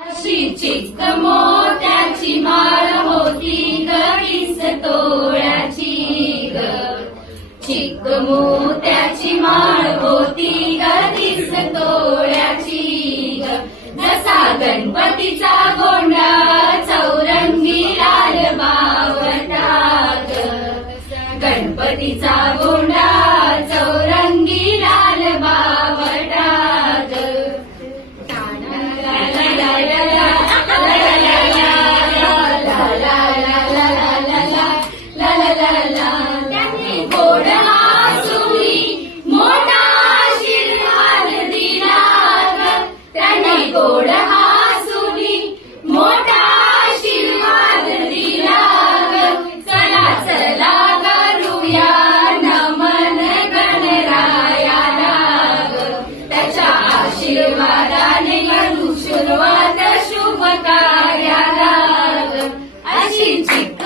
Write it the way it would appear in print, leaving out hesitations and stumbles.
अशी चिक्क मोत्याची माळ होती ग 20 तोळ्याची ग. चिक्क मोत्याची माळ होती ग 20 तोळ्याची ग. जसा गणपतीचा गोंडा चौरंगी लाल बावटा ग. गणपतीचा गोंडा चौरंगी लाल बावटा ग. त्यांनी गोड हसूनी मोठा आशीर्वाद दिला ग. त्यांनी गोड हसूनी मोठा आशीर्वाद दिला ग. चला चला करूया नमन गणरायाला ग. त्याच्या आशीर्वादाने करू सुरुवात शुभ कार्याला ग. अशी चिक्क